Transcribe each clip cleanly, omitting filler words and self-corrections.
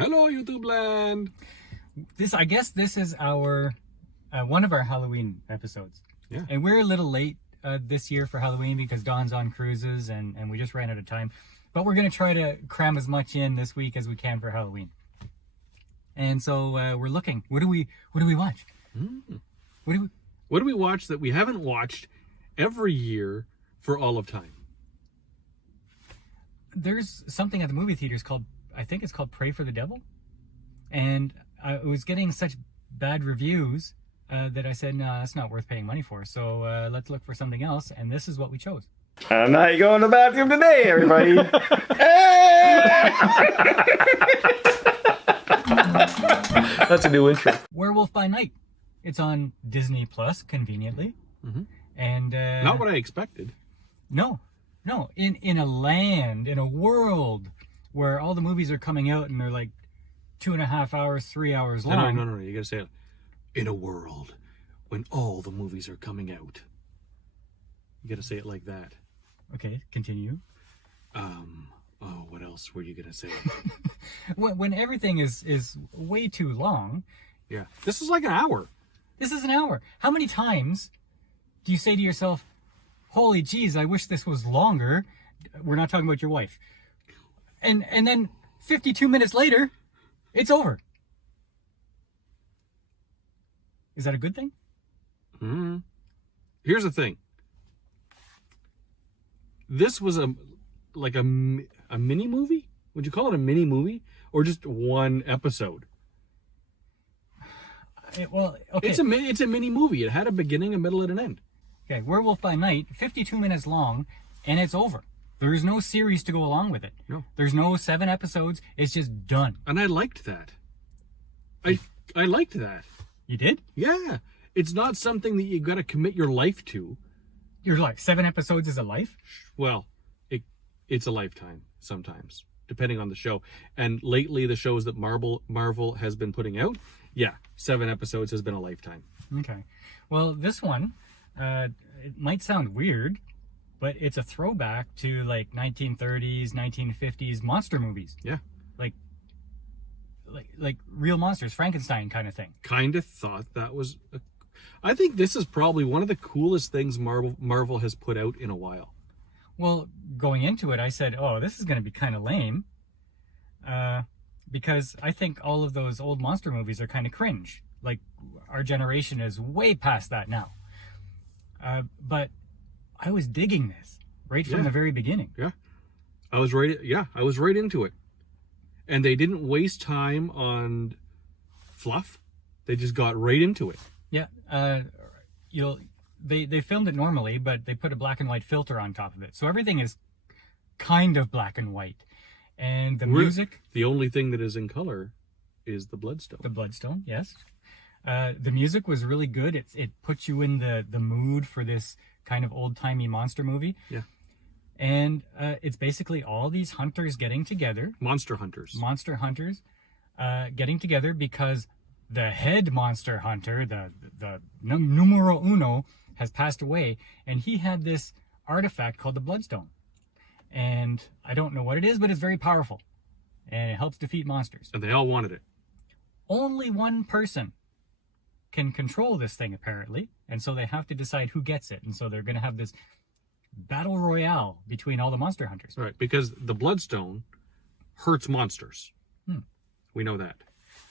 Hello, YouTube land. I guess this is our one of our Halloween episodes. Yeah. And we're a little late this year for Halloween because Dawn's on cruises and we just ran out of time. But we're going to try to cram as much in this week as we can for Halloween. And so we're looking. What do we watch? What do we watch that we haven't watched every year for all of time? There's something at the movie theaters called, I think it's called Pray for the Devil. And it was getting such bad reviews that I said, no, that's not worth paying money for. So let's look for something else. And this is what we chose. I'm not going to the bathroom today, everybody. That's a new intro. Werewolf by Night. It's on Disney Plus, conveniently. Mm-hmm. And Not what I expected. No. In a world where all the movies are coming out and they're like 2.5 hours, 3 hours long. No. You gotta say it. In a world when all the movies are coming out. You gotta say it like that. Okay, continue. Oh, what else were you gonna say? when everything is way too long. Yeah. This is like an hour. This is an hour. How many times do you say to yourself, holy jeez, I wish this was longer? We're not talking about your wife. And then 52 minutes later, it's over. Is that a good thing? Mm-hmm. Here's the thing. This was a mini movie? Would you call it a mini movie? Or just one episode? Well, okay. It's a mini movie. It had a beginning, a middle, and an end. Okay, Werewolf by Night, 52 minutes long, and it's over. There's no series to go along with it. No. There's no 7 episodes. It's just done. And I liked that. I liked that. You did? Yeah. It's not something that you got to commit your life to. You're like, 7 episodes is a life? Well, it's a lifetime sometimes, depending on the show. And lately, the shows that Marvel has been putting out, yeah, 7 episodes has been a lifetime. Okay. Well, this one, it might sound weird, but it's a throwback to like 1930s, 1950s monster movies. Yeah. Like real monsters, Frankenstein kind of thing. Kind of thought that was... I think this is probably one of the coolest things Marvel has put out in a while. Well, going into it, I said, oh, this is going to be kind of lame. Because I think all of those old monster movies are kind of cringe. Like, our generation is way past that now. But I was digging this right from the very beginning. Yeah. I was right into it. And they didn't waste time on fluff. They just got right into it. Yeah. They filmed it normally, but they put a black and white filter on top of it. So everything is kind of black and white. And the music... The only thing that is in color is the Bloodstone. The Bloodstone, yes. The music was really good. It puts you in the mood for this kind of old-timey monster movie. Yeah. And it's basically all these hunters getting together. Monster hunters. Monster hunters getting together because the head monster hunter, the numero uno, has passed away. And he had this artifact called the Bloodstone. And I don't know what it is, but it's very powerful. And it helps defeat monsters. And they all wanted it. Only one person can control this thing, apparently. And so they have to decide who gets it. And so they're going to have this battle royale between all the monster hunters. Right, because the Bloodstone hurts monsters. We know that.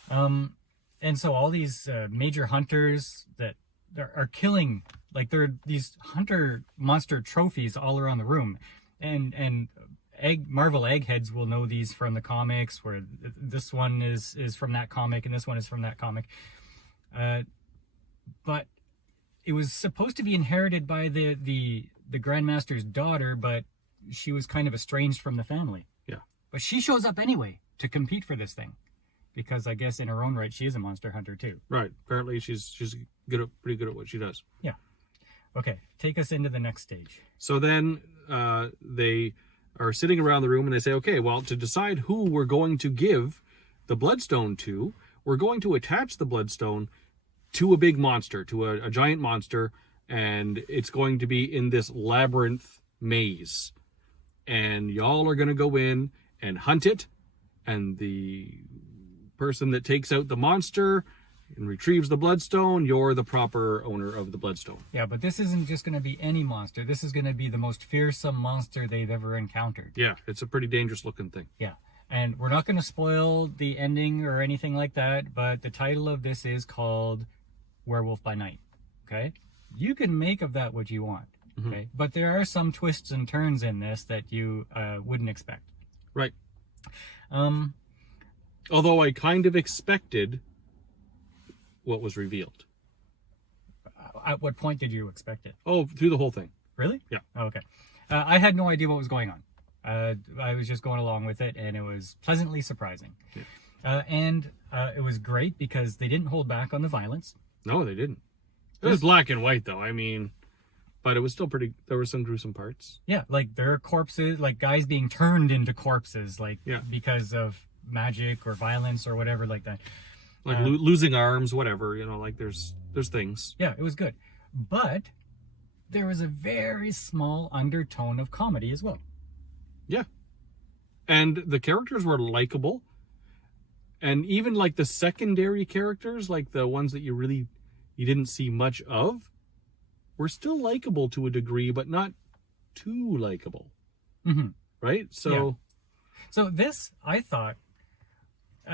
And so all these major hunters that are killing, like there are these hunter monster trophies all around the room. And Marvel eggheads will know these from the comics, where this one is from that comic and this one is from that comic. But it was supposed to be inherited by the Grandmaster's daughter, but she was kind of estranged from the family. Yeah. But she shows up anyway to compete for this thing, because I guess in her own right she is a monster hunter too. Right. Apparently she's pretty good at what she does. Yeah. Okay, take us into the next stage. So then they are sitting around the room and they say, okay, well, to decide who we're going to give the Bloodstone to, we're going to attach the Bloodstone to a big monster, to a giant monster, and it's going to be in this labyrinth maze. And y'all are going to go in and hunt it, and the person that takes out the monster and retrieves the bloodstone, you're the proper owner of the bloodstone. Yeah, but this isn't just going to be any monster. This is going to be the most fearsome monster they've ever encountered. Yeah, it's a pretty dangerous looking thing. Yeah. And we're not going to spoil the ending or anything like that, but the title of this is called Werewolf by Night. Okay? You can make of that what you want. Okay? But there are some twists and turns in this that you wouldn't expect. Right. Although I kind of expected what was revealed. At what point did you expect it? Oh, through the whole thing. Really? Yeah. Oh, okay. I had no idea what was going on. I was just going along with it, and it was pleasantly surprising. Yeah. And it was great because they didn't hold back on the violence. No, they didn't. It was black and white, though. I mean, but it was still pretty... There were some gruesome parts. Yeah, like there are corpses, like guys being turned into corpses, like because of magic or violence or whatever like that. Like losing arms, whatever, you know, like there's things. Yeah, it was good. But there was a very small undertone of comedy as well. Yeah. And the characters were likable. And even like the secondary characters, like the ones that you didn't see much of, were still likable to a degree, but not too likable. Mm-hmm. Right? So this, I thought,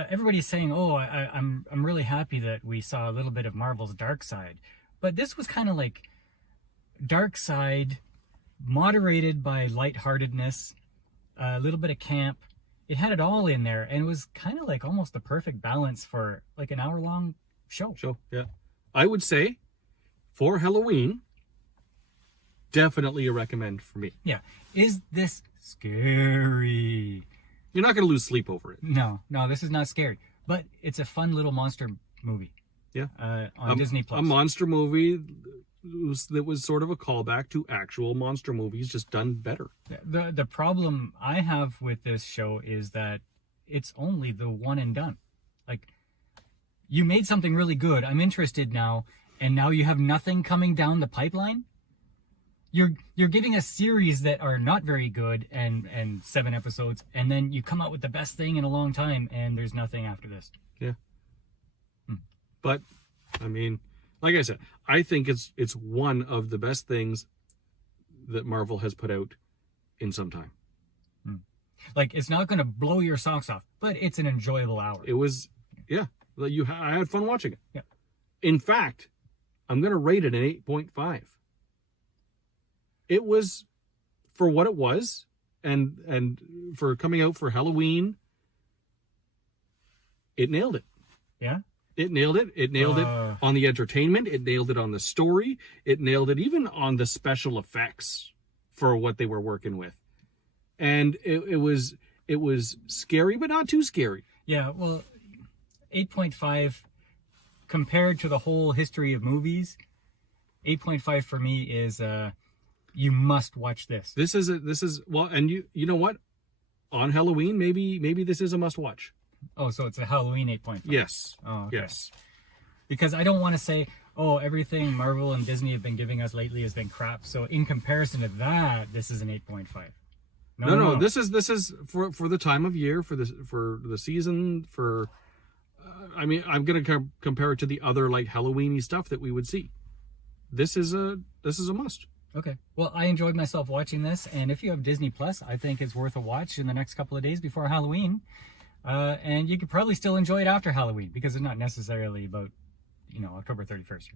everybody's saying, oh, I'm really happy that we saw a little bit of Marvel's dark side. But this was kind of like dark side, moderated by lightheartedness, a little bit of camp. It had it all in there, and it was kind of like almost the perfect balance for like an hour-long show. Yeah. I would say, for Halloween, definitely a recommend for me. Yeah. Is this scary? You're not going to lose sleep over it. No, this is not scary. But it's a fun little monster movie. Yeah. On Disney Plus. A monster movie that was sort of a callback to actual monster movies, just done better. The problem I have with this show is that it's only the one and done. Like, you made something really good. I'm interested now, and now you have nothing coming down the pipeline? You're giving us series that are not very good and 7 episodes, and then you come out with the best thing in a long time, and there's nothing after this. Yeah. But, I mean, like I said, I think it's one of the best things that Marvel has put out in some time. Like, it's not going to blow your socks off, but it's an enjoyable hour. It was, yeah. I had fun watching it. Yeah. In fact, I'm going to rate it an 8.5. It was, for what it was, and for coming out for Halloween, it nailed it. Yeah? It nailed it. It nailed it on the entertainment. It nailed it on the story. It nailed it even on the special effects for what they were working with. And it was scary, but not too scary. Yeah, well, 8.5 compared to the whole history of movies, 8.5 for me is you must watch this. This is well, and you know what? On Halloween, maybe this is a must watch. Oh, so it's a Halloween 8.5. Yes. Oh, okay. Yes. Because I don't want to say, oh, everything Marvel and Disney have been giving us lately has been crap. So in comparison to that, this is an 8.5. No. This is for the time of year, for the season, for. I mean, I'm gonna compare it to the other like Halloweeny stuff that we would see. This is a must. Okay. Well, I enjoyed myself watching this, and if you have Disney Plus, I think it's worth a watch in the next couple of days before Halloween. And you could probably still enjoy it after Halloween because it's not necessarily about, October 31st.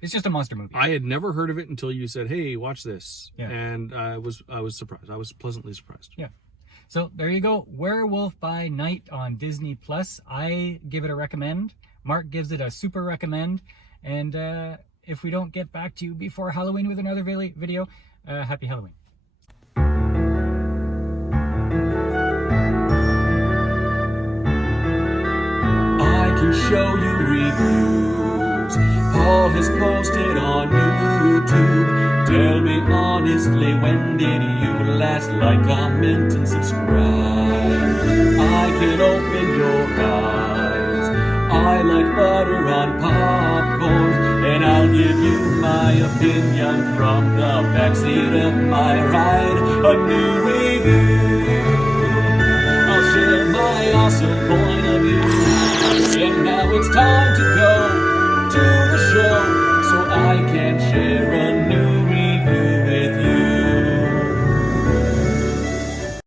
It's just a monster movie. I had never heard of it until you said, "Hey, watch this," Yeah. and I was surprised. I was pleasantly surprised. Yeah. So there you go, Werewolf by Night on Disney Plus. I give it a recommend. Mark gives it a super recommend. And if we don't get back to you before Halloween with another video, happy Halloween. I can show you reviews Paul has posted on YouTube. Tell me honestly, when did you last like, comment, and subscribe? I can open your eyes. I like butter on popcorn, and I'll give you my opinion from the backseat of my ride. A new review. I'll share my awesome point of view. time to go.